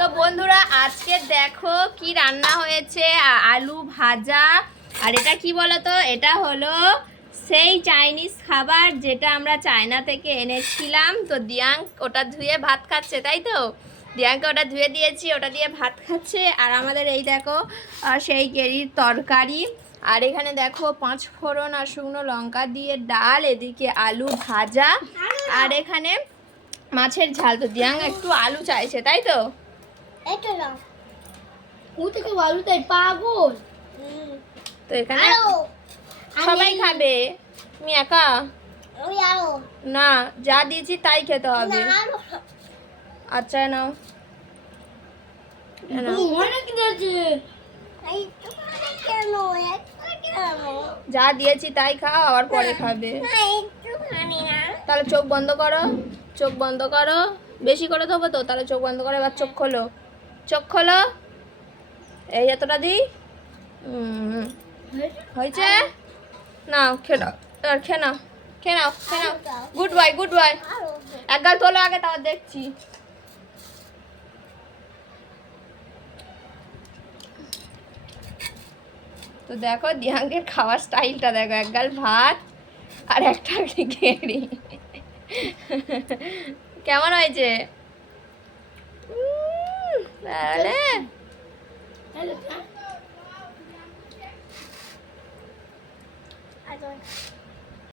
তো বন্ধুরা, আজকে দেখো কি রান্না হয়েছে আলু ভাজা। আর এটা কি বলতো? এটা হলো সেই চাইনিজ খাবার যেটা আমরা চায়না থেকে এনেছিলাম। তো দিয়াং ওটা ধুয়ে ভাত খাচ্ছে, তাই তো? দিয়াংকে ওটা ধুয়ে দিয়েছি, ওটা দিয়ে ভাত খাচ্ছে। আর আমাদের এই দেখো সেই কেরির তরকারি। আর এখানে দেখো পাঁচ ফোড়ন আর শুকনো লঙ্কা দিয়ে ডাল, এদিকে আলু ভাজা। আর এখানে মাছের ঝাল, তো দিয়াং একটু আলু চাইছে, তাই তো? ও থেকে ভালো তাই পাগল। তো এখানে সবাই খাবে। তুমি একা? না যা দিয়েছি তাই খেতে হবে। আচ্ছা নাও। যা দিয়েছি তাই খাও আবার পরে খাবে। না একটু খানি না। তাহলে চোখ বন্ধ করো। চোখ বন্ধ করো। বেশি করে দেবো তো? তাহলে চোখ বন্ধ করে এবার চোখ খোলো। চোখ খোলো। এই এতটা দিই হয়েছে? নাও, খেয়ে নাও। এবার খেয়ে নাও খেয়ে নাও গুড বয় গুড আরও এক গাল তোলো আগে তাও দেখছি। তো দেখো, দিয়াঙ্গের খাওয়ার স্টাইলটা দেখো। এক গাল ভাত আর একটা ঘেড়ি। কেমন হয়েছে? তাহলে হ্যালো